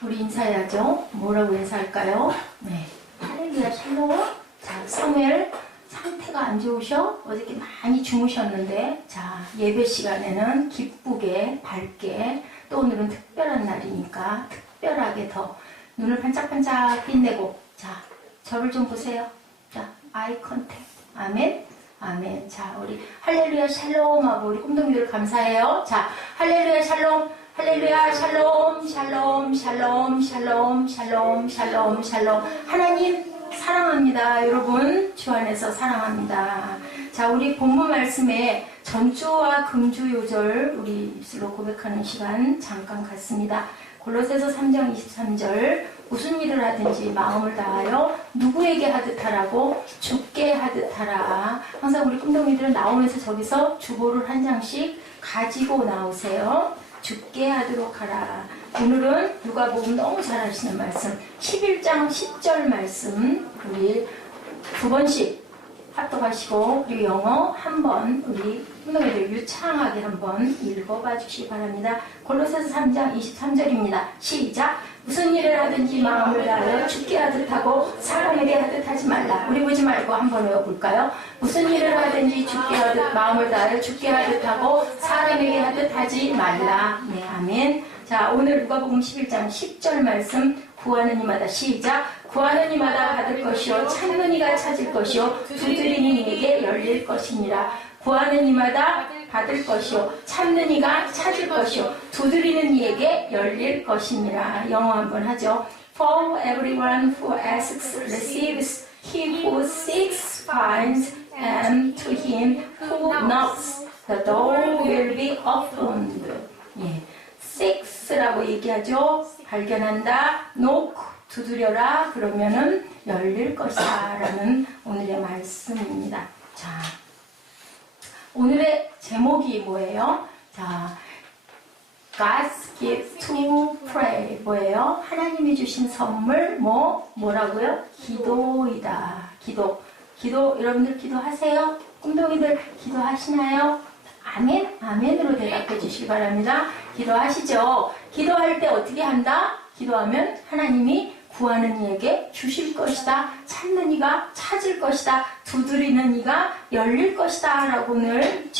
우리 인사해야죠. 뭐라고 인사할까요? 네. 할렐루야 샬롬. 자, 사무엘 상태가 안 좋으셔? 어저께 많이 주무셨는데, 자, 예배 시간에는 기쁘게, 밝게, 또 오늘은 특별한 날이니까 특별하게 더 눈을 반짝반짝 빛내고, 자, 저를 좀 보세요. 자, 아이 컨택. 아멘. 아멘. 자, 우리 할렐루야 샬롬 하고 우리 꿈동이들 감사해요. 자, 할렐루야 샬롬. 할렐루야 샬롬 샬롬 샬롬 샬롬 샬롬 샬롬 샬롬. 하나님 사랑합니다. 여러분 주 안에서 사랑합니다. 자, 우리 본문 말씀에 전주와 금주 요절 우리 입술로 고백하는 시간 잠깐 갖습니다. 골로새서 3장 23절 무슨 일을 하든지 마음을 다하여 누구에게 하듯 하라고 주께 하듯 하라. 항상 우리 꿈동이들은 나오면서 저기서 주보를 한 장씩 가지고 나오세요. 주께 하도록 하라. 오늘은 누가복음 너무 잘 아시는 말씀 11장 10절 말씀 우리 두 번씩 합독하시고 그리고 영어 한번 우리 꿈동이들 유창하게 한번 읽어봐 주시기 바랍니다. 골로새서 3장 23절입니다. 시작. 무슨 일을 하든지 마음을 다하여 주께 하듯 하고 사람에게 하듯 하지 말라. 우리 보지 말고 한번 외워볼까요? 무슨 일을 하든지 주께 하듯 마음을 다하여 주께 하듯 하고 사람에게 하듯 하지 말라. 네, 아멘. 자, 오늘 누가복음 11장 10절 말씀 구하는 이마다 시작. 구하는 이마다 받을 것이요 찾는 이가 찾을 것이요 두드리는 이에게 열릴 것이니라. 구하는 이마다 받을 것이요 찾는 이가 찾을 것이요 두드리는 이에게 열릴 것이니라. 영어 한번 하죠. For everyone who asks receives, he who seeks finds, and to him who knocks the door will be opened. 예, seeks라고 얘기하죠. 발견한다, knock, 두드려라, 그러면은 열릴 것이다 라는 오늘의 말씀입니다. 자, 오늘의 제목이 뭐예요? 자, God's gift to pray. 뭐예요? 하나님이 주신 선물, 뭐라고요? 기도이다. 기도, 여러분들 기도하세요? 꿈동이들 기도하시나요? 아멘? 아멘으로 대답해 주시기 바랍니다. 기도하시죠? 기도할 때 어떻게 한다? 기도하면 하나님이 구하는 이에게 주실 것이다. 찾는 이가 찾을 것이다. 두드리는 이가 열릴 것이다. 라고 오늘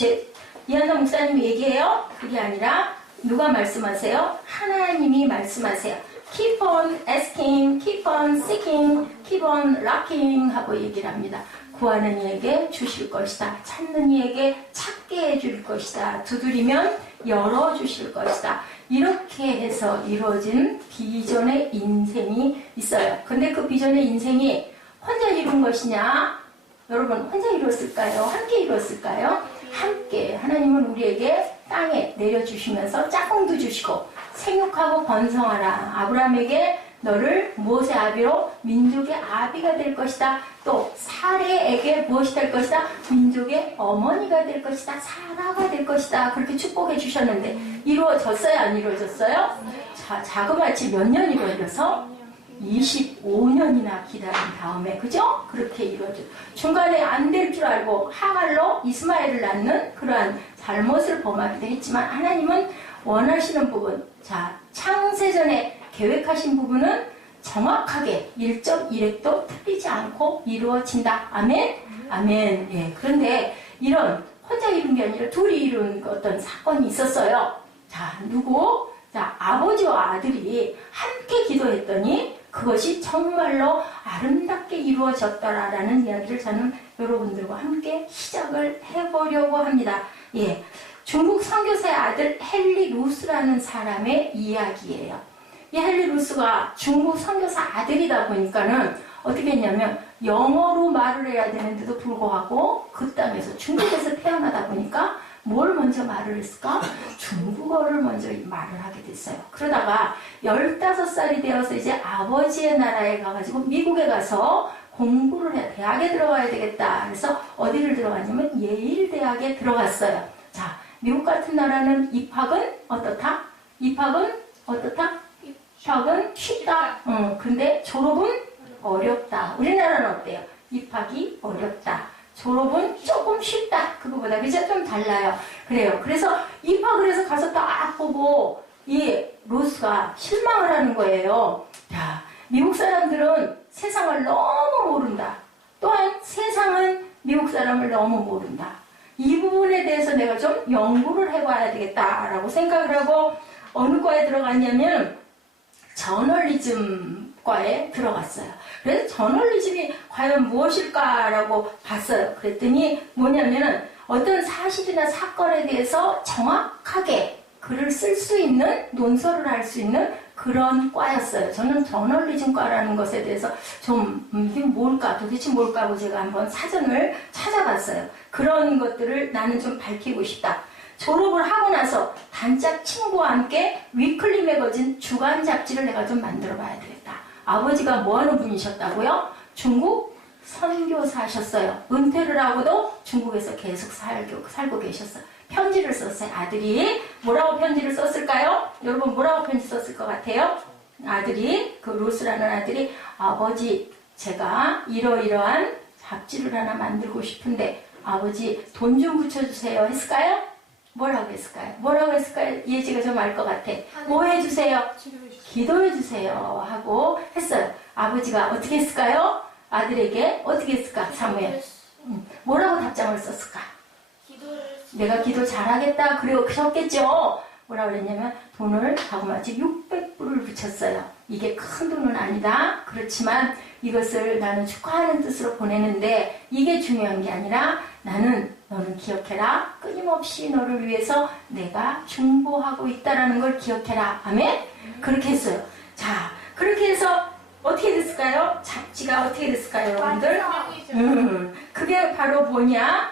이한나 목사님이 얘기해요. 그게 아니라 누가 말씀하세요? 하나님이 말씀하세요. Keep on asking, keep on seeking, keep on knocking 하고 얘기를 합니다. 구하는 이에게 주실 것이다. 찾는 이에게 찾게 해줄 것이다. 두드리면 열어주실 것이다. 이렇게 해서 이루어진 비전의 인생이 있어요. 근데 그 비전의 인생이 혼자 이룬 것이냐? 여러분 혼자 이루었을까요? 함께 이루었을까요? 함께. 하나님은 우리에게 땅에 내려주시면서 짝꿍도 주시고 생육하고 번성하라. 아브라함에게 너를 무엇의 아비로? 민족의 아비가 될 것이다. 또 사레에게 무엇이 될 것이다? 민족의 어머니가 될 것이다. 사라가 될 것이다. 그렇게 축복해 주셨는데 이루어졌어요? 안 이루어졌어요? 자, 자그마치 몇 년이 걸려서? 25년이나 기다린 다음에, 그죠? 그렇게 이루어져. 중간에 안 될 줄 알고 하갈로 이스마엘을 낳는 그러한 잘못을 범하기도 했지만 하나님은 원하시는 부분, 자, 창세전에 계획하신 부분은 정확하게 1점 1획도 틀리지 않고 이루어진다. 아멘? 아멘. 예. 그런데 이런 혼자 이룬 게 아니라 둘이 이룬 어떤 사건이 있었어요. 자, 누구? 자, 아버지와 아들이 함께 기도했더니 그것이 정말로 아름답게 이루어졌더라라는 이야기를 저는 여러분들과 함께 시작을 해보려고 합니다. 예. 중국 선교사의 아들 헨리 루스라는 사람의 이야기예요. 이 헨리 루스가 중국 선교사 아들이다 보니까는 어떻게 했냐면 영어로 말을 해야 되는데도 불구하고 그 땅에서 중국에서 태어나다 보니까 뭘 먼저 말을 했을까? 중국어를 먼저 말을 하게 됐어요. 그러다가 15살이 되어서 이제 아버지의 나라에 가가지고 미국에 가서 공부를 해, 대학에 들어가야 되겠다. 그래서 어디를 들어갔냐면 예일 대학에 들어갔어요. 자, 미국 같은 나라는 입학은 어떻다? 입학은 어떻다? 입학은 쉽다. 근데 졸업은 어렵다. 우리나라는 어때요? 입학이 어렵다. 졸업은 조금 쉽다. 그거보다 그죠? 좀 달라요. 그래요. 그래서 입학을 해서 가서 딱 보고 이 로스가 실망을 하는 거예요. 자, 미국 사람들은 세상을 너무 모른다. 또한 세상은 미국 사람을 너무 모른다. 이 부분에 대해서 내가 좀 연구를 해봐야 되겠다라고 생각을 하고 어느 과에 들어갔냐면 저널리즘과에 들어갔어요. 그래서 저널리즘이 과연 무엇일까라고 봤어요. 그랬더니 뭐냐면은 어떤 사실이나 사건에 대해서 정확하게 글을 쓸 수 있는, 논설을 할 수 있는 그런 과였어요. 저는 저널리즘과라는 것에 대해서 좀 이게 뭘까, 도대체 뭘까 하고 제가 한번 사전을 찾아봤어요. 그런 것들을 나는 좀 밝히고 싶다. 졸업을 하고 나서 단짝 친구와 함께 위클리 매거진 주간 잡지를 내가 좀 만들어 봐야 되겠다. 아버지가 뭐 하는 분이셨다고요? 중국 선교사셨어요. 은퇴를 하고도 중국에서 계속 살고 계셨어요. 편지를 썼어요. 아들이 뭐라고 편지를 썼을까요? 여러분 뭐라고 편지 썼을 것 같아요? 아들이, 그 로스라는 아들이, 아버지 제가 이러이러한 잡지를 하나 만들고 싶은데 아버지 돈 좀 붙여주세요 했을까요? 뭐라고 했을까요? 뭐라고 했을까요? 예지가 좀 알 것 같아. 뭐 해주세요? 기도해주세요 하고 했어요. 아버지가 어떻게 했을까요? 아들에게 어떻게 했을까? 사무엘 뭐라고 답장을 썼을까? 내가 기도 잘하겠다 그러셨겠죠. 뭐라고 그랬냐면 돈을 자그마치 600불을 붙였어요. 이게 큰 돈은 아니다. 그렇지만 이것을 나는 축하하는 뜻으로 보내는데 이게 중요한 게 아니라 나는 너는 기억해라. 끊임없이 너를 위해서 내가 중보하고 있다라는 걸 기억해라. 아멘? 그렇게 했어요. 자, 그렇게 해서 어떻게 됐을까요? 잡지가 어떻게 됐을까요, 여러분들? 그게 바로 뭐냐?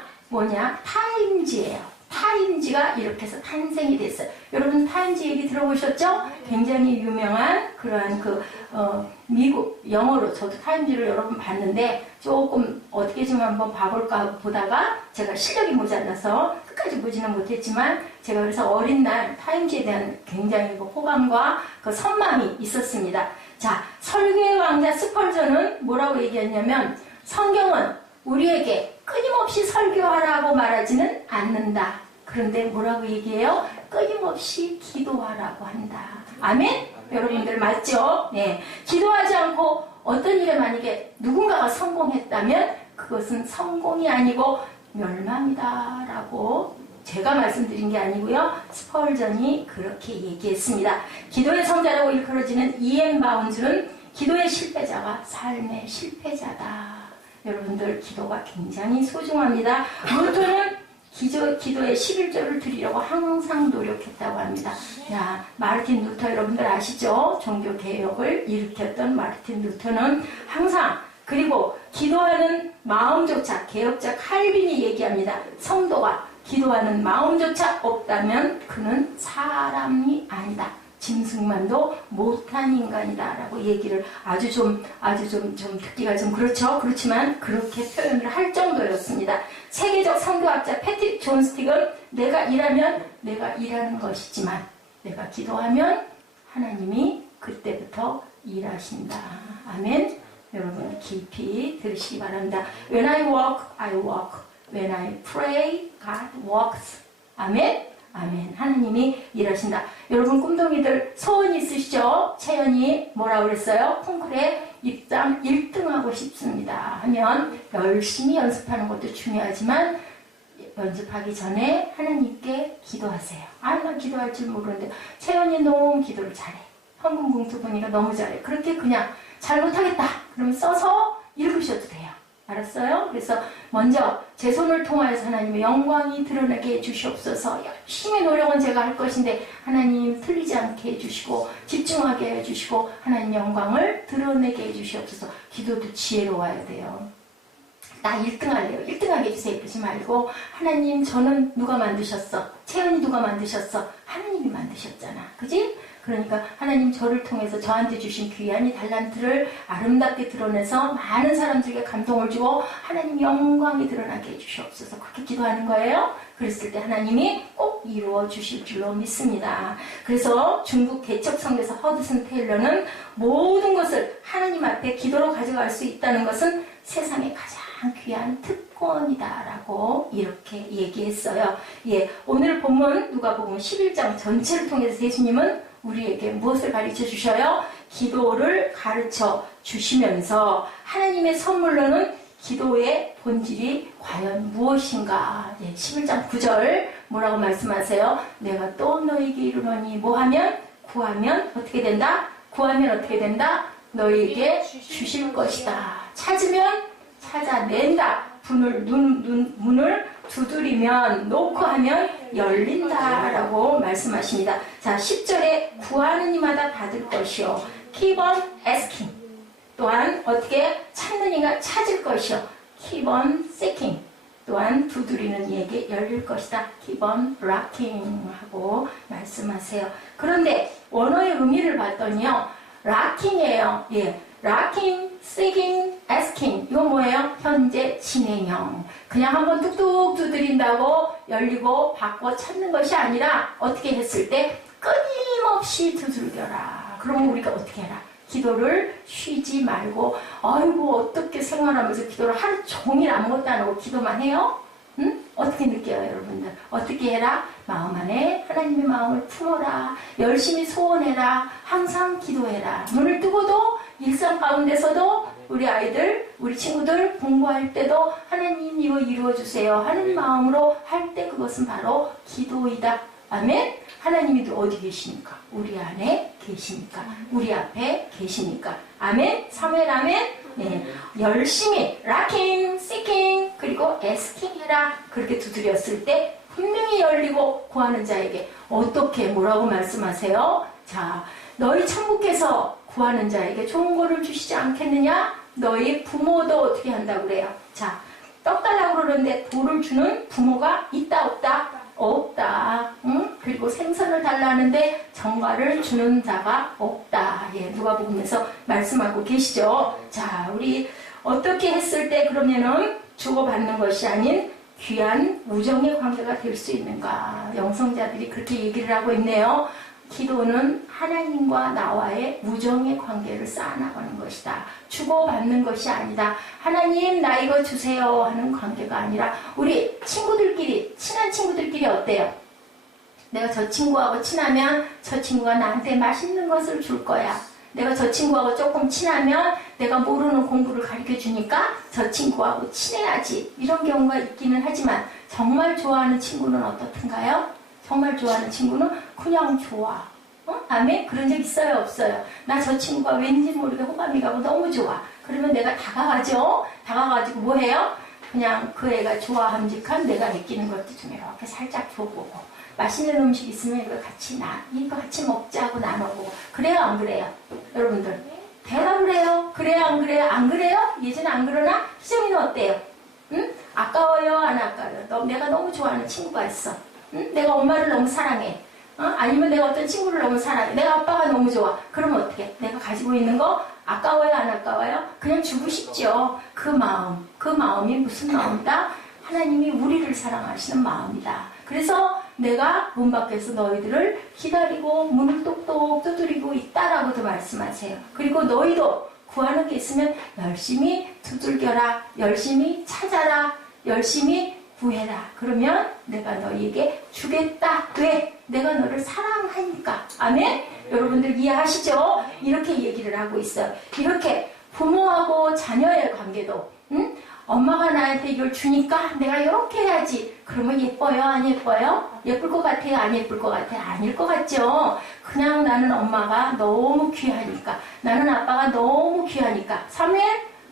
타임지예요. 타임지가 이렇게 해서 탄생이 됐어요. 여러분 타임지 얘기 들어보셨죠? 굉장히 유명한 그러한 미국 영어로 저도 타임지를 여러 번 봤는데 조금 어떻게 좀 한번 봐볼까 보다가 제가 실력이 모자라서 끝까지 보지는 못했지만 제가 그래서 어린 날 타임지에 대한 굉장히 호감과 그 선망이 있었습니다. 자, 설교의 왕자 스펄전은 뭐라고 얘기했냐면 성경은 우리에게 끊임없이 설교하라고 말하지는 않는다. 그런데 뭐라고 얘기해요? 끊임없이 기도하라고 한다. 아멘? 여러분들 맞죠? 네. 기도하지 않고 어떤 일에 만약에 누군가가 성공했다면 그것은 성공이 아니고 멸망이다라고 제가 말씀드린 게 아니고요. 스펄전이 그렇게 얘기했습니다. 기도의 성자라고 일컬어지는 E.M. 바운즈는 기도의 실패자가 삶의 실패자다. 여러분들 기도가 굉장히 소중합니다. 루터는 기도의 11조를 드리려고 항상 노력했다고 합니다. 야, 마르틴 루터 여러분들 아시죠? 종교개혁을 일으켰던 마르틴 루터는 항상 그리고 기도하는 마음조차 개혁자 칼빈이 얘기합니다. 성도가 기도하는 마음조차 없다면 그는 사람이 아니다. 짐승만도 못한 인간이다라고 얘기를 아주 좀 듣기가 좀 그렇죠. 그렇지만 그렇게 표현을 할 정도였습니다. 세계적 선교학자 패트릭 존 스틱은 내가 일하면 내가 일하는 것이지만 내가 기도하면 하나님이 그때부터 일하신다. 아멘. 여러분 깊이 들으시기 바랍니다. When I walk, I walk. When I pray, God walks. 아멘. 아멘. 하나님이 일하신다. 여러분 꿈동이들 소원 있으시죠? 채연이 뭐라고 그랬어요? 콩쿨에 입담 1등하고 싶습니다 하면 열심히 연습하는 것도 중요하지만 연습하기 전에 하나님께 기도하세요. 난 기도할 줄 모르는데 채연이 너무 기도를 잘해. 헌금봉투 보니까 너무 잘해. 그렇게 그냥 잘 못하겠다. 그럼 써서 읽으셔도 돼요. 알았어요? 그래서 먼저 제 손을 통하여서 하나님의 영광이 드러나게 해주시옵소서. 열심히 노력은 제가 할 것인데 하나님 틀리지 않게 해주시고 집중하게 해주시고 하나님 영광을 드러내게 해주시옵소서. 기도도 지혜로워야 돼요. 나 1등 할래요. 1등 하게 해주세요. 그러지 말고 하나님 저는 누가 만드셨어? 채연이 누가 만드셨어? 하나님이 만드셨잖아. 그지? 그러니까 하나님 저를 통해서 저한테 주신 귀한 이 달란트를 아름답게 드러내서 많은 사람들에게 감동을 주고 하나님 영광이 드러나게 해주시옵소서. 그렇게 기도하는 거예요. 그랬을 때 하나님이 꼭 이루어 주실 줄로 믿습니다. 그래서 중국 개척 선교사 허드슨 테일러는 모든 것을 하나님 앞에 기도로 가져갈 수 있다는 것은 세상의 가장 귀한 특권이다라고 이렇게 얘기했어요. 예, 오늘 본문 누가복음 11장 전체를 통해서 예수님은 우리에게 무엇을 가르쳐 주셔요? 기도를 가르쳐 주시면서 하나님의 선물로는 기도의 본질이 과연 무엇인가? 11장 9절 뭐라고 말씀하세요? 내가 또 너에게 이르노니 뭐하면? 구하면 어떻게 된다? 구하면 어떻게 된다? 너에게 주실 것이다. 찾으면 찾아낸다. 문을 두드리면 놓고 하면 열린다라고 말씀하십니다. 자, 10절에 구하는 이마다 받을 것이요. Keep on asking. 또한 어떻게 찾는 이가 찾을 것이요. Keep on seeking. 또한 두드리는 이에게 열릴 것이다. Keep on knocking 하고 말씀하세요. 그런데 원어의 의미를 봤더니요. knocking이에요. 예. knocking, seeking, asking. 이거 뭐예요? 현재 진행형. 그냥 한번 뚝뚝 두드린다고 열리고 받고 찾는 것이 아니라 어떻게 했을 때 끊임없이 두들겨라. 그러면 우리가 어떻게 해라? 기도를 쉬지 말고 아이고 어떻게 생활하면서 기도를 하루 종일 아무것도 안 하고 기도만 해요? 응? 어떻게 느껴요 여러분들? 어떻게 해라? 마음 안에 하나님의 마음을 품어라. 열심히 소원해라. 항상 기도해라. 눈을 뜨고도 일상 가운데서도 우리 아이들, 우리 친구들 공부할 때도 하나님 이거 이루어주세요 하는 마음으로 할 때 그것은 바로 기도이다. 아멘? 하나님이 어디 계시니까? 우리 안에 계시니까. 우리 앞에 계시니까. 아멘? 사무엘 아멘? 네. 열심히 knocking, seeking, 그리고 asking 해라. 그렇게 두드렸을 때 분명히 열리고 구하는 자에게 어떻게 뭐라고 말씀하세요? 자, 너희 천국께서 구하는 자에게 좋은 거를 주시지 않겠느냐? 너희 부모도 어떻게 한다고 그래요? 자, 떡 달라고 그러는데 돌을 주는 부모가 있다 없다? 없다. 응? 그리고 생선을 달라는데 정갈을 주는 자가 없다. 예, 누가복음에서 말씀하고 계시죠. 자, 우리 어떻게 했을 때 그러면은 주고받는 것이 아닌 귀한 우정의 관계가 될 수 있는가? 영성자들이 그렇게 얘기를 하고 있네요. 기도는 하나님과 나와의 우정의 관계를 쌓아나가는 것이다. 주고받는 것이 아니다. 하나님 나 이거 주세요 하는 관계가 아니라 우리 친구들끼리 친한 친구들끼리 어때요? 내가 저 친구하고 친하면 저 친구가 나한테 맛있는 것을 줄 거야. 내가 저 친구하고 조금 친하면 내가 모르는 공부를 가르쳐 주니까 저 친구하고 친해야지. 이런 경우가 있기는 하지만 정말 좋아하는 친구는 어떻든가요? 정말 좋아하는 친구는 그냥 좋아. 아멘? 그런 적 있어요? 없어요? 나 저 친구가 왠지 모르게 호감이 가고 너무 좋아. 그러면 내가 다가가죠? 다가가지고 뭐 해요? 그냥 그 애가 좋아함직한 내가 느끼는 것도 좀 이렇게 살짝 줘보고 맛있는 음식 있으면 이거 같이 먹자고 나눠보고 그래요? 안 그래요? 여러분들 대답을 해요? 그래요? 안 그래요? 안 그래요? 예전에 안 그러나? 희정이는 어때요? 응? 아까워요? 안 아까워요? 내가 너무 좋아하는 친구가 있어. 응? 내가 엄마를 너무 사랑해. 아니면 내가 어떤 친구를 너무 사랑해. 내가 아빠가 너무 좋아. 그러면 어떻게? 내가 가지고 있는 거 아까워요? 안 아까워요? 그냥 주고 싶죠. 그 마음이 무슨 마음이다? 하나님이 우리를 사랑하시는 마음이다. 그래서 내가 문 밖에서 너희들을 기다리고 문을 똑똑 두드리고 있다라고도 말씀하세요. 그리고 너희도 구하는 게 있으면 열심히 두들겨라. 열심히 찾아라. 열심히 구해라. 그러면 내가 너희에게 주겠다. 왜? 내가 너를 사랑하니까. 아멘? 여러분들 이해하시죠? 이렇게 얘기를 하고 있어요. 이렇게 부모하고 자녀의 관계도 엄마가 나한테 이걸 주니까 내가 이렇게 해야지. 그러면 예뻐요? 안 예뻐요? 예쁠 것 같아요? 안 예쁠 것 같아요? 아닐 것 같죠? 그냥 나는 엄마가 너무 귀하니까 나는 아빠가 너무 귀하니까 사무엘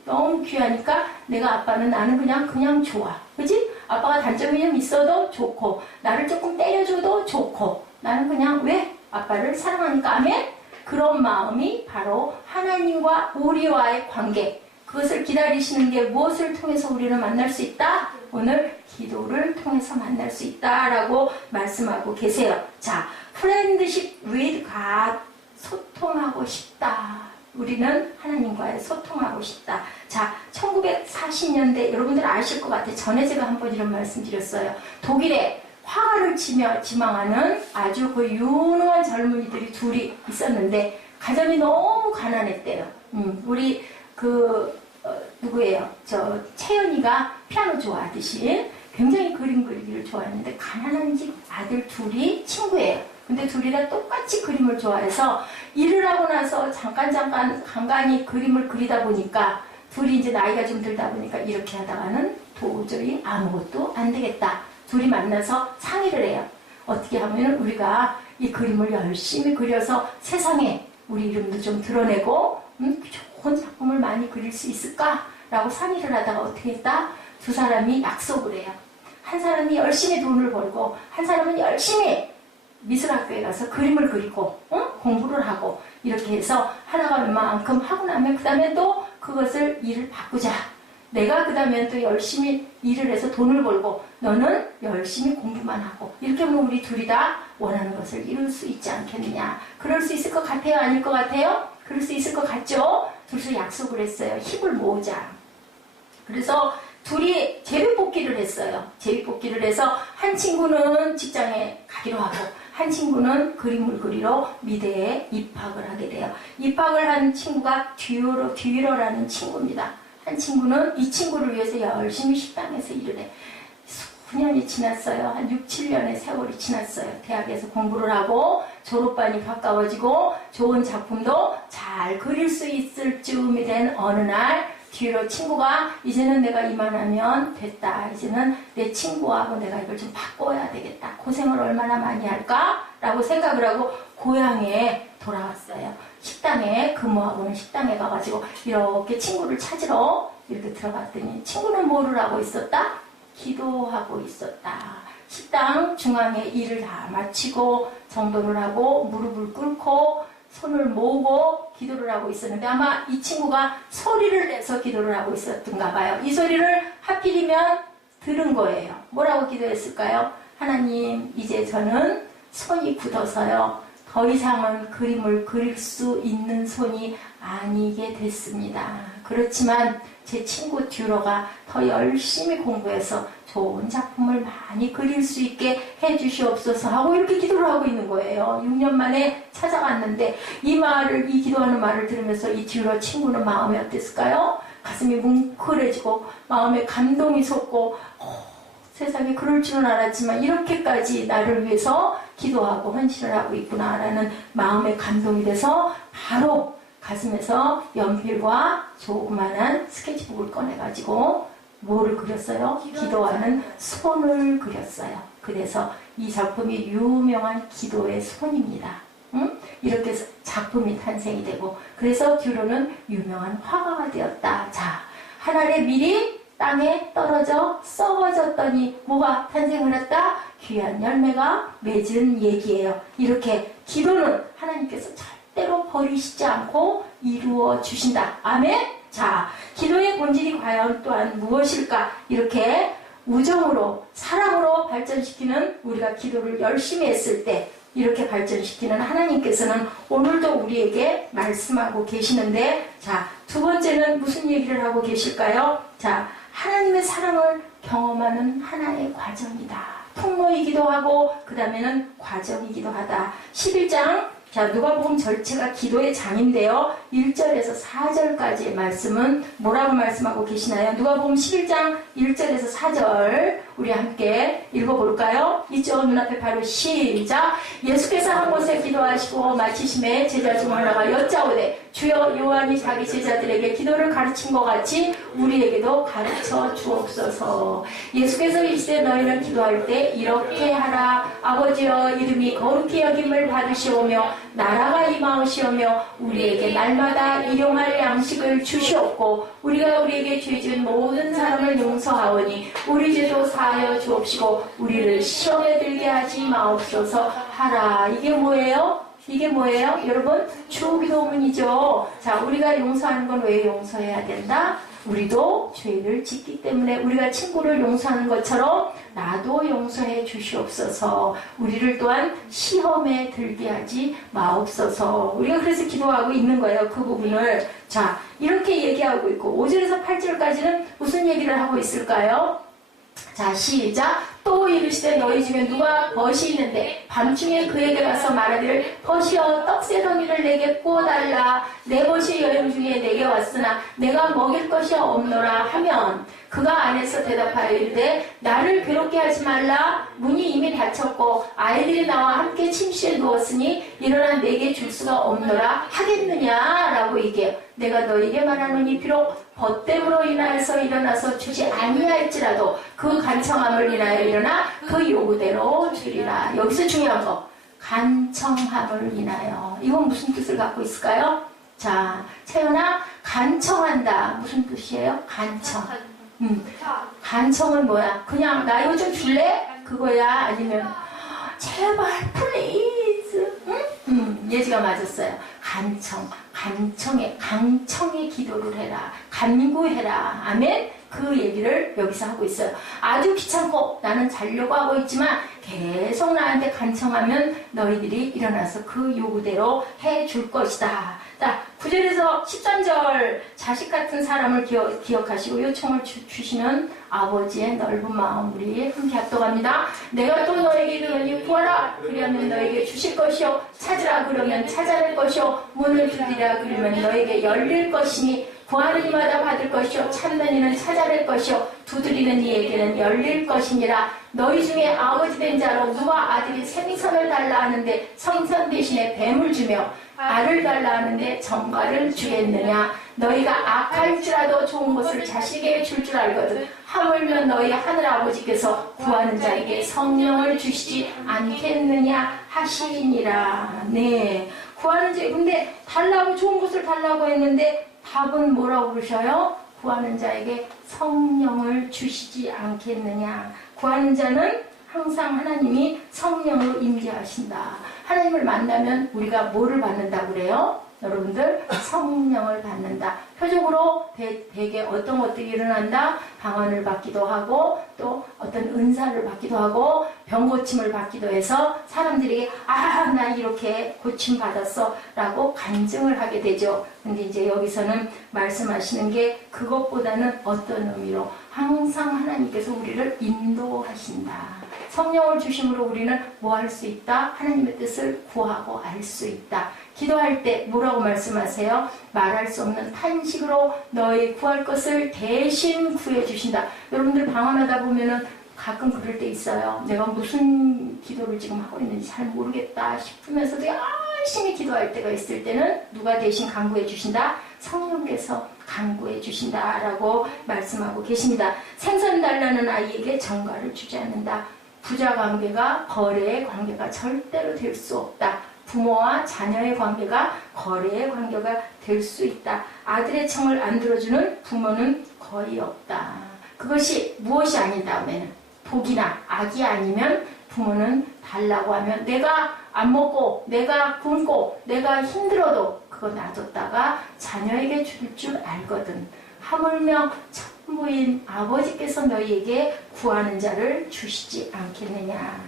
너무 귀하니까 내가 아빠는 나는 그냥 좋아. 그지? 아빠가 단점이 좀 있어도 좋고 나를 조금 때려줘도 좋고 나는 그냥 왜? 아빠를 사랑하니까. 아멘? 그런 마음이 바로 하나님과 우리와의 관계. 그것을 기다리시는 게 무엇을 통해서 우리를 만날 수 있다? 오늘 기도를 통해서 만날 수 있다라고 말씀하고 계세요. 자, friendship with God. 소통하고 싶다. 우리는 하나님과의 소통하고 싶다. 자, 1940년대 여러분들 아실 것 같아요. 전에 제가 한 번 이런 말씀 드렸어요. 독일에 화가를 치며 지망하는 아주 그 유능한 젊은이들이 둘이 있었는데 가정이 너무 가난했대요. 우리 누구예요? 저 채연이가 피아노 좋아하듯이 굉장히 그림 그리기를 좋아했는데 가난한 집 아들 둘이 친구예요. 근데 둘이 다 똑같이 그림을 좋아해서 일을 하고 나서 잠깐 간간히 그림을 그리다 보니까 둘이 이제 나이가 좀 들다 보니까 이렇게 하다가는 도저히 아무것도 안 되겠다. 둘이 만나서 상의를 해요. 어떻게 하면 우리가 이 그림을 열심히 그려서 세상에 우리 이름도 좀 드러내고 좋은 작품을 많이 그릴 수 있을까라고 상의를 하다가 어떻게 했다? 두 사람이 약속을 해요. 한 사람이 열심히 돈을 벌고 한 사람은 열심히 미술학교에 가서 그림을 그리고 공부를 하고 이렇게 해서 하나가 얼마만큼 하고 나면 그 다음에 또 그것을 일을 바꾸자. 내가 그 다음에 또 열심히 일을 해서 돈을 벌고 너는 열심히 공부만 하고 이렇게 하면 우리 둘이 다 원하는 것을 이룰 수 있지 않겠느냐. 그럴 수 있을 것 같아요? 아닐 것 같아요? 그럴 수 있을 것 같죠? 둘이서 약속을 했어요. 힘을 모으자. 그래서 둘이 제비뽑기를 했어요. 제비뽑기를 해서 한 친구는 직장에 가기로 하고 한 친구는 그림을 그리러 미대에 입학을 하게 돼요. 입학을 한 친구가 듀러라는 친구입니다. 한 친구는 이 친구를 위해서 열심히 식당에서 일을 해. 수년이 지났어요. 한 6, 7년의 세월이 지났어요. 대학에서 공부를 하고 졸업반이 가까워지고 좋은 작품도 잘 그릴 수 있을 즈음이 된 어느 날 듀러 친구가 이제는 내가 이만하면 됐다. 이제는 내 친구하고 내가 이걸 좀 바꿔야 되겠다. 고생을 얼마나 많이 할까? 라고 생각을 하고 고향에 돌아왔어요. 식당에 근무하고는 식당에 가가지고 이렇게 친구를 찾으러 이렇게 들어갔더니 친구는 뭐를 하고 있었다? 기도하고 있었다. 식당 중앙에 일을 다 마치고 정돈을 하고 무릎을 꿇고 손을 모으고 기도를 하고 있었는데 아마 이 친구가 소리를 내서 기도를 하고 있었던가 봐요. 이 소리를 하필이면 들은 거예요. 뭐라고 기도했을까요? 하나님, 이제 저는 손이 굳어서요. 더 이상은 그림을 그릴 수 있는 손이 아니게 됐습니다. 그렇지만 제 친구 듀러가 더 열심히 공부해서 좋은 작품을 많이 그릴 수 있게 해주시옵소서 하고 이렇게 기도를 하고 있는 거예요. 6년 만에 찾아갔는데 이 기도하는 말을 들으면서 이 듀러 친구는 마음이 어땠을까요? 가슴이 뭉클해지고 마음에 감동이 솟고 세상에 그럴 줄은 알았지만 이렇게까지 나를 위해서 기도하고 헌신을 하고 있구나라는 마음의 감동이 돼서 바로 가슴에서 연필과 조그만한 스케치북을 꺼내가지고 뭐를 그렸어요? 기도하는 손을 그렸어요. 그래서 이 작품이 유명한 기도의 손입니다. 이렇게 해서 작품이 탄생이 되고 그래서 듀러는 유명한 화가가 되었다. 자, 한 알의 밀이 땅에 떨어져 썩어졌더니 뭐가 탄생을 했다? 귀한 열매가 맺은 얘기예요. 이렇게 기도는 하나님께서 절대로 버리시지 않고 이루어 주신다. 아멘? 자, 기도의 본질이 과연 또한 무엇일까? 이렇게 우정으로, 사랑으로 발전시키는 우리가 기도를 열심히 했을 때 이렇게 발전시키는 하나님께서는 오늘도 우리에게 말씀하고 계시는데 자, 두 번째는 무슨 얘기를 하고 계실까요? 자, 하나님의 사랑을 경험하는 하나의 과정이다. 통로이기도 하고 그 다음에는 과정이기도 하다. 11장 자, 누가복음 전체가 기도의 장인데요. 1절에서 4절까지의 말씀은 뭐라고 말씀하고 계시나요? 누가복음 11장 1절에서 4절 우리 함께 읽어볼까요? 이쪽 눈앞에 바로 시작. 예수께서 한 곳에 기도하시고 마치심에 제자 중 하나가 여짜오되 주여 요한이 자기 제자들에게 기도를 가르친 것 같이 우리에게도 가르쳐 주옵소서. 예수께서 이르시되 너희는 기도할 때 이렇게 하라. 아버지여 이름이 거룩히 여김을 받으시오며 나라가 임하시오며 우리에게 날마다 일용할 양식을 주시옵고 우리가 우리에게 죄 지은 모든 사람을 용서하오니 우리 죄도 사하여 주옵시고 우리를 시험에 들게 하지 마옵소서 하라. 이게 뭐예요? 이게 뭐예요? 여러분, 주기도문이죠. 자, 우리가 용서하는 건 왜 용서해야 된다? 우리도 죄를 짓기 때문에 우리가 친구를 용서하는 것처럼 나도 용서해 주시옵소서. 우리를 또한 시험에 들게 하지 마옵소서. 우리가 그래서 기도하고 있는 거예요. 그 부분을. 자, 이렇게 얘기하고 있고 5절에서 8절까지는 무슨 얘기를 하고 있을까요? 자, 시작. 또 이르시되 너희 중에 누가 벗이 있는데 밤중에 그에게 가서 말하기를 벗이여 떡새더미를 내게 구워달라. 내 벗이 여행 중에 내게 왔으나 내가 먹일 것이 없노라 하면 그가 안에서 대답하여 이르되 나를 괴롭게 하지 말라. 문이 이미 닫혔고 아이들이 나와 함께 침실에 누웠으니 일어나 내게 줄 수가 없노라 하겠느냐라고 얘기해요. 내가 너에게 말하노니 비록 벗됨으로 인하여서 일어나서 주지 아니할지라도 그 간청함을 인하여 일어나 그 요구대로 주리라. 여기서 중요한 거 간청함을 인하여. 이건 무슨 뜻을 갖고 있을까요? 자, 채연아, 간청한다. 무슨 뜻이에요? 간청. 간청은 뭐야? 그냥 나 이거 좀 줄래? 그거야? 아니면 제발 플리즈. 예지가 맞았어요. 간청. 강청의 기도를 해라. 간구해라. 아멘. 그 얘기를 여기서 하고 있어요. 아주 귀찮고 나는 자려고 하고 있지만 계속 나한테 간청하면 너희들이 일어나서 그 요구대로 해줄 것이다. 자, 9절에서 13절 자식 같은 사람을 기억하시고 요청을 주시는 아버지의 넓은 마음 우리 함께 합독합니다. 내가 또 너에게 이르노니 구하라 그러면 너에게 주실 것이요 찾으라 그러면 찾아낼 것이요 문을 두드리라 그러면 너에게 열릴 것이니 구하는 이마다 받을 것이요 찾는 이는 찾아낼 것이요 두드리는 이에게는 열릴 것이니라. 너희 중에 아버지 된 자로 누가 아들이 생선을 달라 하는데 생선 대신에 뱀을 주며 알을 달라 하는데 정갈을 주겠느냐. 너희가 악할지라도 좋은 것을 자식에게 줄 줄 알거든 하물며 너희 하늘아버지께서 구하는 자에게 성령을 주시지 않겠느냐 하시니라. 네, 구하는 자. 근데 달라고 좋은 것을 달라고 했는데 답은 뭐라고 그러셔요? 구하는 자에게 성령을 주시지 않겠느냐. 구하는 자는 항상 하나님이 성령으로 임재하신다. 하나님을 만나면 우리가 뭐를 받는다고 그래요? 여러분들 성령을 받는다. 표적으로 대개 어떤 것들이 일어난다? 방언을 받기도 하고 또 어떤 은사를 받기도 하고 병 고침을 받기도 해서 사람들에게 나 이렇게 고침 받았어 라고 간증을 하게 되죠. 근데 이제 여기서는 말씀하시는 게 그것보다는 어떤 의미로 항상 하나님께서 우리를 인도하신다. 성령을 주심으로 우리는 뭐 할 수 있다? 하나님의 뜻을 구하고 알 수 있다. 기도할 때 뭐라고 말씀하세요? 말할 수 없는 탄식으로 너희 구할 것을 대신 구해주신다. 여러분들 방언하다 보면은 가끔 그럴 때 있어요. 내가 무슨 기도를 지금 하고 있는지 잘 모르겠다 싶으면서도 열심히 기도할 때가 있을 때는 누가 대신 간구해 주신다? 성령께서 간구해 주신다라고 말씀하고 계십니다. 생선 달라는 아이에게 정가를 주지 않는다. 부자 관계가 거래의 관계가 절대로 될 수 없다. 부모와 자녀의 관계가 거래의 관계가 될 수 있다. 아들의 청을 안 들어주는 부모는 거의 없다. 그것이 무엇이 아닌 다음에는 독이나 악이 아니면 부모는 달라고 하면 내가 안 먹고 내가 굶고 내가 힘들어도 그거 놔뒀다가 자녀에게 줄 줄 알거든. 하물며 천부인 아버지께서 너희에게 구하는 자를 주시지 않겠느냐.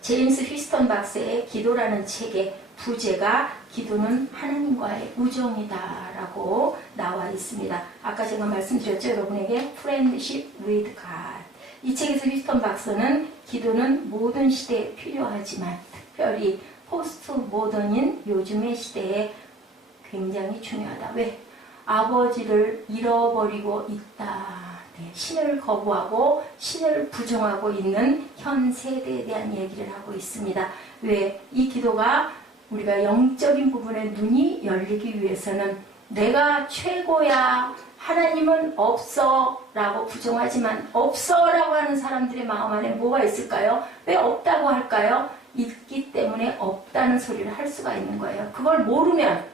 제임스 휘스턴 박사의 기도라는 책에 부제가 기도는 하나님과의 우정이다 라고 나와 있습니다. 아까 제가 말씀드렸죠. 여러분에게 Friendship with God. 이 책에서 휘스턴 박사는 기도는 모든 시대에 필요하지만 특별히 포스트 모던인 요즘의 시대에 굉장히 중요하다. 왜? 아버지를 잃어버리고 있다. 네, 신을 거부하고 신을 부정하고 있는 현 세대에 대한 얘기를 하고 있습니다. 왜? 이 기도가 우리가 영적인 부분에 눈이 열리기 위해서는 내가 최고야, 하나님은 없어 라고 부정하지만 없어 라고 하는 사람들의 마음 안에 뭐가 있을까요? 왜 없다고 할까요? 있기 때문에 없다는 소리를 할 수가 있는 거예요. 그걸 모르면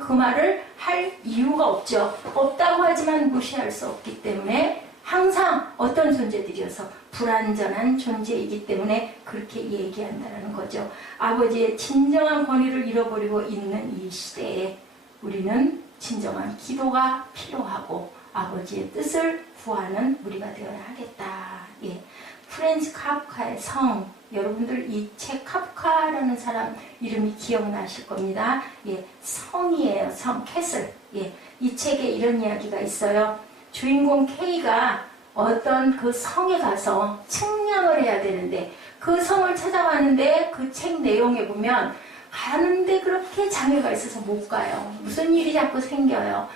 그 말을 할 이유가 없죠. 없다고 하지만 무시할 수 없기 때문에 항상 어떤 존재들이어서 불완전한 존재이기 때문에 그렇게 얘기한다는 거죠. 아버지의 진정한 권위를 잃어버리고 있는 이 시대에 우리는 진정한 기도가 필요하고 아버지의 뜻을 구하는 우리가 되어야 하겠다. 예. 프렌즈 카프카의 성, 여러분들 이 책 카프카라는 사람 이름이 기억나실 겁니다. 예, 성이에요. 성, 캐슬. 예, 이 책에 이런 이야기가 있어요. 주인공 K가 어떤 그 성에 가서 측량을 해야 되는데 그 성을 찾아가는데 그 책 내용에 보면 가는데 그렇게 장애가 있어서 못 가요. 무슨 일이 자꾸 생겨요.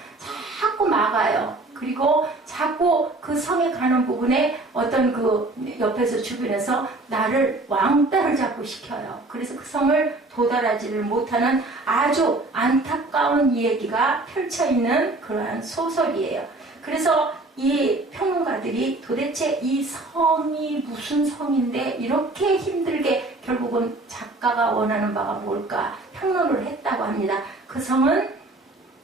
자꾸 막아요. 그리고 자꾸 그 성에 가는 부분에 어떤 그 옆에서 주변에서 나를 왕따를 자꾸 시켜요. 그래서 그 성을 도달하지를 못하는 아주 안타까운 이야기가 펼쳐있는 그러한 소설이에요. 그래서 이 평론가들이 도대체 이 성이 무슨 성인데 이렇게 힘들게 결국은 작가가 원하는 바가 뭘까 평론을 했다고 합니다. 그 성은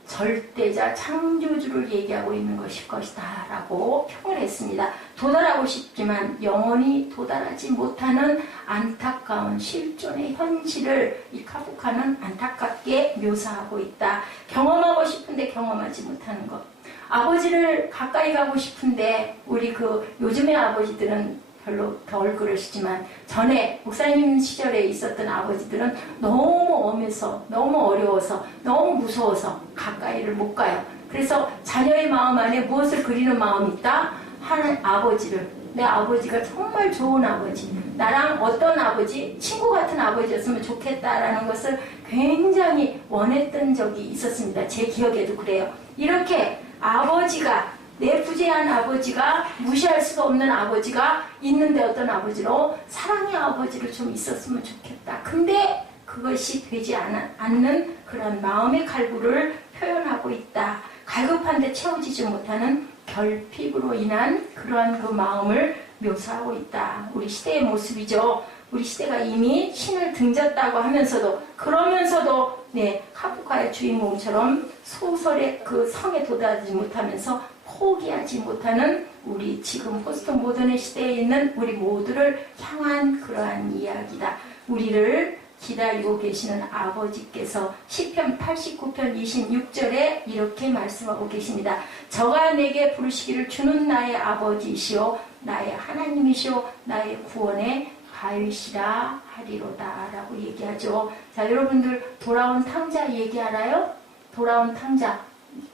절대자 창조주를 얘기하고 있는 것일 것이다 라고 평을 했습니다. 도달하고 싶지만 영원히 도달하지 못하는 안타까운 실존의 현실을 이 카프카는 안타깝게 묘사하고 있다. 경험하고 싶은데 경험하지 못하는 것. 아버지를 가까이 가고 싶은데 우리 그 요즘의 아버지들은 별로 덜 그러시지만 전에 목사님 시절에 있었던 아버지들은 너무 엄해서 너무 어려워서 너무 무서워서 가까이를 못 가요. 그래서 자녀의 마음 안에 무엇을 그리는 마음이 있다? 하는 아버지를, 내 아버지가 정말 좋은 아버지, 나랑 어떤 아버지, 친구 같은 아버지였으면 좋겠다라는 것을 굉장히 원했던 적이 있었습니다. 제 기억에도 그래요. 이렇게 아버지가, 내 부재한 아버지가, 무시할 수가 없는 아버지가 있는데 어떤 아버지로 사랑의 아버지를 좀 있었으면 좋겠다. 근데 그것이 되지 않는 그런 마음의 갈구를 표현하고 있다. 갈급한데 채워지지 못하는 결핍으로 인한 그러한 그 마음을 묘사하고 있다. 우리 시대의 모습이죠. 우리 시대가 이미 신을 등졌다고 하면서도, 그러면서도 카프카의 주인공처럼 소설의 그 성에 도달하지 못하면서 포기하지 못하는 우리 지금 포스트 모던의 시대에 있는 우리 모두를 향한 그러한 이야기다. 우리를 기다리고 계시는 아버지께서 시편 89편 26절에 이렇게 말씀하고 계십니다. 저가 내게 부르시기를 주는 나의 아버지시오 나의 하나님이시오 나의 구원의 가위시라 하리로다 라고 얘기하죠. 자, 여러분들 돌아온 탕자 얘기 알아요? 돌아온 탕자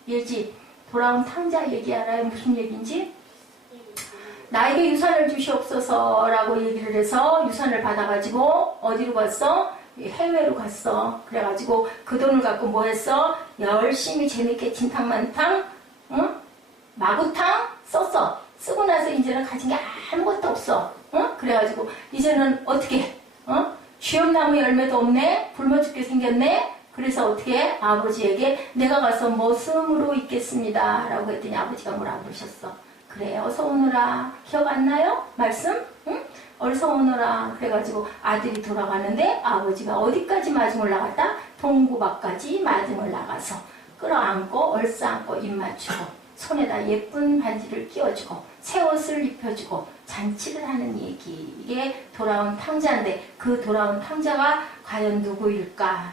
예지, 돌아온 탕자 얘기 알아요? 무슨 얘기인지? 나에게 유산을 주시옵소서 라고 얘기를 해서 유산을 받아가지고 어디로 갔어? 해외로 갔어. 그래가지고 그 돈을 갖고 뭐 했어? 열심히 재밌게 진탕만탕 마구탕 썼어. 쓰고 나서 이제는 가진 게 아무것도 없어. 그래가지고 이제는 어떻게 쥐엄나무 열매도 없네. 굶어 죽게 생겼네. 그래서 어떻게 아버지에게 내가 가서 머슴으로 있겠습니다 라고 했더니 아버지가 뭐라 그러셨어? 그래 어서 오너라. 기억 안 나요? 말씀? 응? 어서 오너라. 그래가지고 아들이 돌아가는데 아버지가 어디까지 마중 올라갔다? 동구 밖까지 마중을 나가서 끌어안고 얼싸안고 입 맞추고 손에다 예쁜 반지를 끼워주고 새 옷을 입혀주고 잔치를 하는 얘기. 이게 돌아온 탕자인데 그 돌아온 탕자가 과연 누구일까?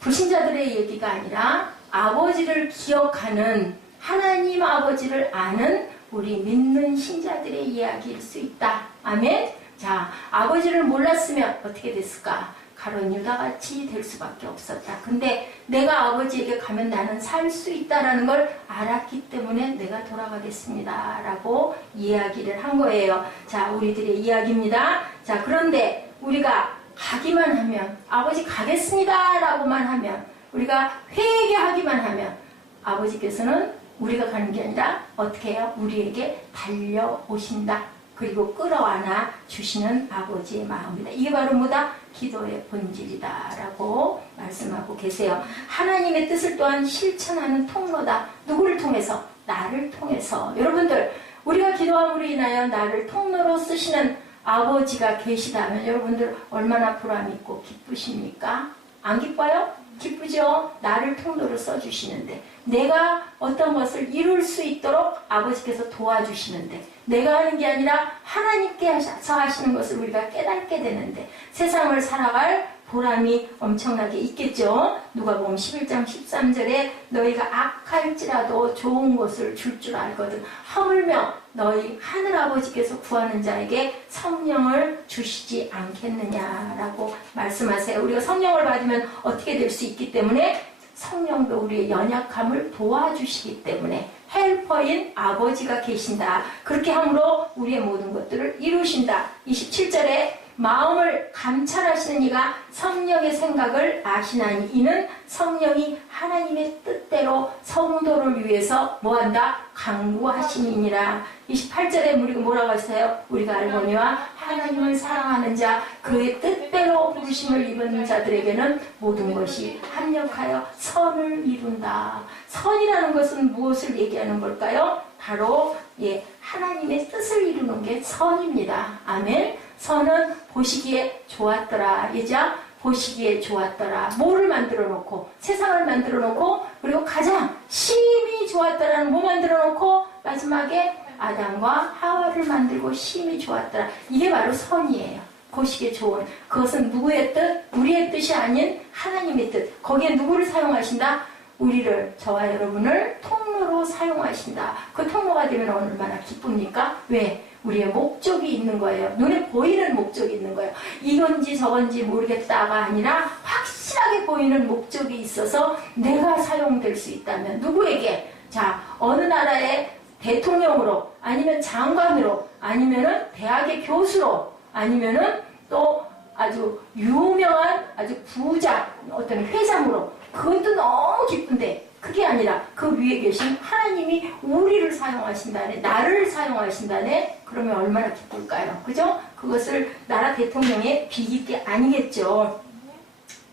불신자들의 얘기가 아니라 아버지를 기억하는 하나님 아버지를 아는 우리 믿는 신자들의 이야기일 수 있다. 아멘? 자, 아버지를 몰랐으면 어떻게 됐을까? 가룟 유다같이 될 수밖에 없었다. 근데 내가 아버지에게 가면 나는 살 수 있다라는 걸 알았기 때문에 내가 돌아가겠습니다. 라고 이야기를 한 거예요. 자, 우리들의 이야기입니다. 자, 그런데 우리가 가기만 하면, 아버지 가겠습니다 라고만 하면, 우리가 회개하기만 하면 아버지께서는 우리가 가는 게 아니라 어떻게 해요? 우리에게 달려오신다. 그리고 끌어안아 주시는 아버지의 마음이다. 이게 바로 뭐다? 기도의 본질이다 라고 말씀하고 계세요. 하나님의 뜻을 또한 실천하는 통로다. 누구를 통해서? 나를 통해서. 여러분들, 우리가 기도함으로 인하여 나를 통로로 쓰시는 아버지가 계시다면 여러분들 얼마나 보람 있고 기쁘십니까? 안 기뻐요? 기쁘죠? 나를 통로로 써주시는데, 내가 어떤 것을 이룰 수 있도록 아버지께서 도와주시는데, 내가 하는 게 아니라 하나님께서 하시는 것을 우리가 깨닫게 되는데 세상을 살아갈 보람이 엄청나게 있겠죠. 누가복음 11장 13절에 너희가 악할지라도 좋은 것을 줄 줄 알거든 하물며 너희 하늘아버지께서 구하는 자에게 성령을 주시지 않겠느냐라고 말씀하세요. 우리가 성령을 받으면 어떻게 될 수 있기 때문에 성령도 우리의 연약함을 도와주시기 때문에 헬퍼인 아버지가 계신다. 그렇게 함으로 우리의 모든 것들을 이루신다. 27절에 마음을 감찰하시는 이가 성령의 생각을 아시나니 이는 성령이 하나님의 뜻대로 성도를 위해서 뭐한다? 강구하시니라. 28절에 우리가 뭐라고 했어요? 우리가 알거니와 하나님을 사랑하는 자 그의 뜻대로 부르심을 입은 자들에게는 모든 것이 합력하여 선을 이룬다. 선이라는 것은 무엇을 얘기하는 걸까요? 바로 하나님의 뜻을 이루는 게 선입니다. 아멘. 선은 보시기에 좋았더라. 예자 보시기에 좋았더라. 뭐를 만들어 놓고 세상을 만들어 놓고 그리고 가장 심히 좋았더라는 뭐 만들어 놓고 마지막에 아담과 하와를 만들고 심히 좋았더라. 이게 바로 선이에요. 보시기에 좋은. 그것은 누구의 뜻? 우리의 뜻이 아닌 하나님의 뜻. 거기에 누구를 사용하신다? 우리를, 저와 여러분을 통로로 사용하신다. 그 통로가 되면 얼마나 기쁩니까? 왜? 우리의 목적이 있는 거예요. 눈에 보이는 목적이 있는 거예요. 이건지 저건지 모르겠다가 아니라 확실하게 보이는 목적이 있어서 내가 사용될 수 있다면 누구에게? 자, 어느 나라의 대통령으로 아니면 장관으로 아니면은 대학의 교수로 아니면은 또 아주 유명한 아주 부자 어떤 회장으로 그것도 너무 기쁜데 그게 아니라 그 위에 계신 하나님이 우리를 사용하신다네, 나를 사용하신다네. 그러면 얼마나 기쁠까요? 그죠? 그것을 나라 대통령에 비길 게 아니겠죠.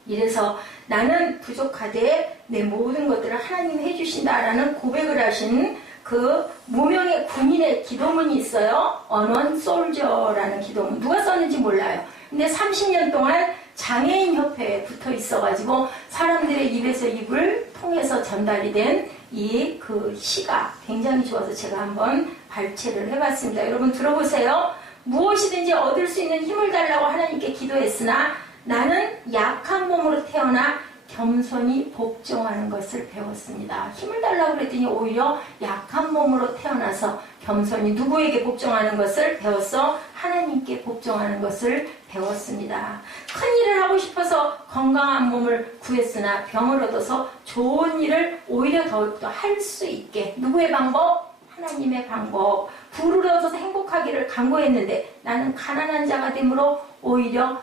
이래서 나는 부족하되 내 모든 것들을 하나님이 해주신다라는 고백을 하신 그 무명의 군인의 기도문이 있어요. 언원 솔저라는 기도문. 누가 썼는지 몰라요. 근데 30년 동안 장애인 협회에 붙어 있어가지고 사람들의 입에서 입을 통해서 전달이 된 이 그 시가 굉장히 좋아서 제가 한번 발췌를 해봤습니다. 여러분 들어보세요. 무엇이든지 얻을 수 있는 힘을 달라고 하나님께 기도했으나 나는 약한 몸으로 태어나 겸손히 복종하는 것을 배웠습니다. 힘을 달라고 그랬더니 오히려 약한 몸으로 태어나서 겸손히 누구에게 복종하는 것을 배웠어? 하나님께 복종하는 것을 배웠습니다. 큰 일을 하고 싶어서 건강한 몸을 구했으나 병을 얻어서 좋은 일을 오히려 더욱더 할 수 있게 누구의 방법? 하나님의 방법. 부를 얻어서 행복하기를 간구했는데 나는 가난한 자가 되므로 오히려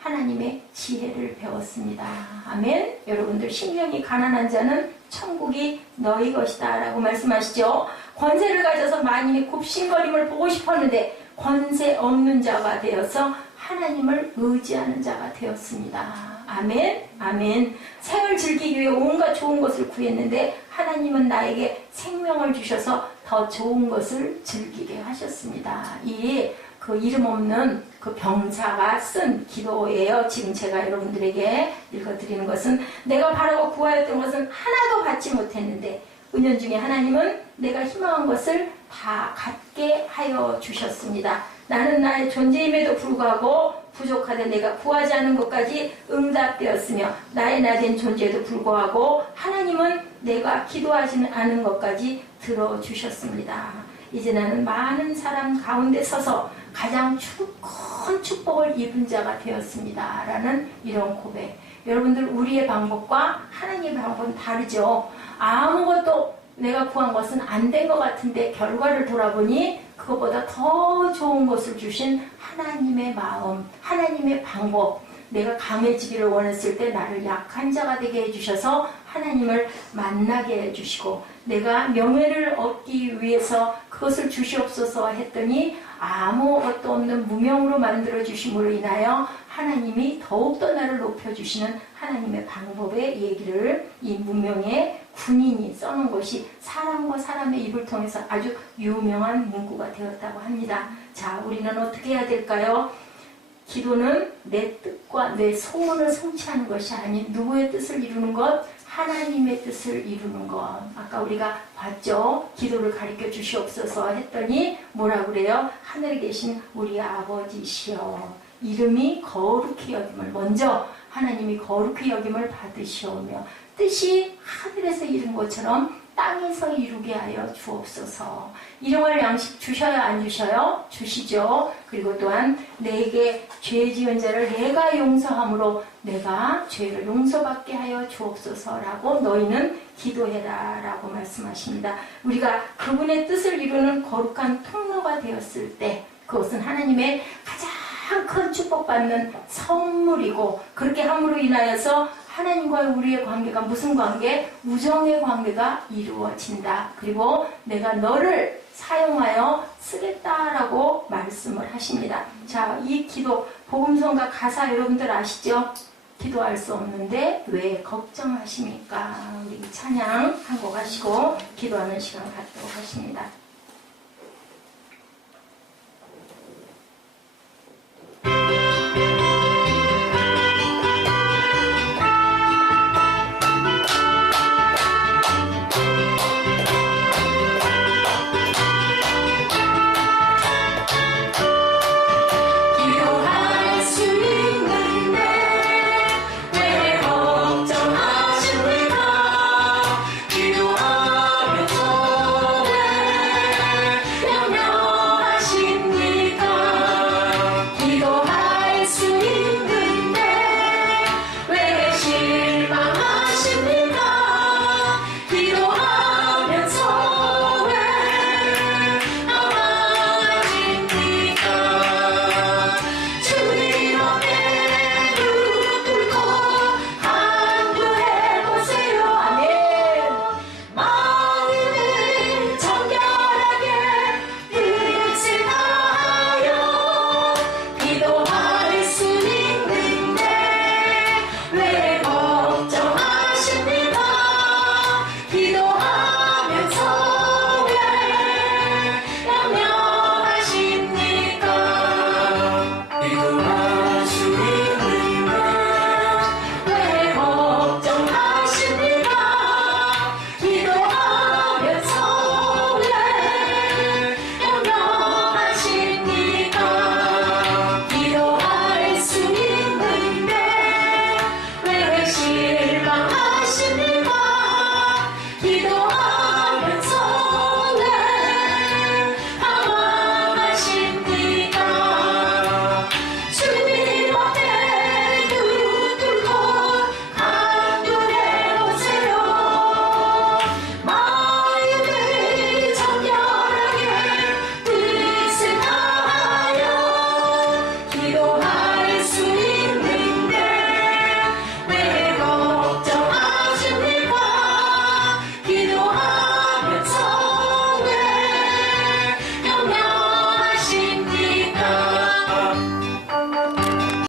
하나님의 지혜를 배웠습니다. 아멘. 여러분들 심령이 가난한 자는 천국이 너희 것이다 라고 말씀하시죠. 권세를 가져서 만인의 굽신거림을 보고 싶었는데 권세 없는 자가 되어서 하나님을 의지하는 자가 되었습니다. 아멘. 아멘. 생을 즐기기 위해 온갖 좋은 것을 구했는데 하나님은 나에게 생명을 주셔서 더 좋은 것을 즐기게 하셨습니다. 이 그 이름 없는 그 병사가 쓴 기도예요. 지금 제가 여러분들에게 읽어드리는 것은 내가 바라고 구하였던 것은 하나도 받지 못했는데 은연중에 하나님은 내가 희망한 것을 다 갖게 하여 주셨습니다. 나는 나의 존재임에도 불구하고 부족하되 내가 구하지 않은 것까지 응답되었으며 나의 낮은 존재에도 불구하고 하나님은 내가 기도하지 않은 것까지 들어주셨습니다. 이제 나는 많은 사람 가운데 서서 가장 큰 축복을 입은 자가 되었습니다. 라는 이런 고백. 여러분들 우리의 방법과 하나님의 방법은 다르죠. 아무것도 내가 구한 것은 안 된 것 같은데 결과를 돌아보니 그것보다 더 좋은 것을 주신 하나님의 마음, 하나님의 방법. 내가 강해지기를 원했을 때 나를 약한 자가 되게 해주셔서 하나님을 만나게 해주시고 내가 명예를 얻기 위해서 그것을 주시옵소서 했더니 아무것도 없는 무명으로 만들어주심으로 인하여 하나님이 더욱더 나를 높여주시는 하나님의 방법의 얘기를 이 무명의 군인이 써놓은 것이 사람과 사람의 입을 통해서 아주 유명한 문구가 되었다고 합니다. 자, 우리는 어떻게 해야 될까요? 기도는 내 뜻과 내 소원을 성취하는 것이 아닌 누구의 뜻을 이루는 것? 하나님의 뜻을 이루는 것. 아까 우리가 봤죠? 기도를 가르쳐 주시옵소서 했더니 뭐라 그래요? 하늘에 계신 우리 아버지시여 이름이 거룩히 여김을 먼저 하나님이 거룩히 여김을 받으시오며 뜻이 하늘에서 이룬 것처럼 땅에서 이루게 하여 주옵소서. 일용할 양식 주셔요, 안 주셔요? 주시죠. 그리고 또한 내게 죄 지은 자를 내가 용서함으로 내가 죄를 용서받게 하여 주옵소서라고 너희는 기도해라 라고 말씀하십니다. 우리가 그분의 뜻을 이루는 거룩한 통로가 되었을 때 그것은 하나님의 가장 큰 축복받는 선물이고, 그렇게 함으로 인하여서 하나님과 우리의 관계가 무슨 관계? 우정의 관계가 이루어진다. 그리고 내가 너를 사용하여 쓰겠다라고 말씀을 하십니다. 자, 이 기도, 복음성가 가사 여러분들 아시죠? 기도할 수 없는데 왜 걱정하십니까? 우리 찬양 한 곡 하시고 기도하는 시간 갖도록 하십니다.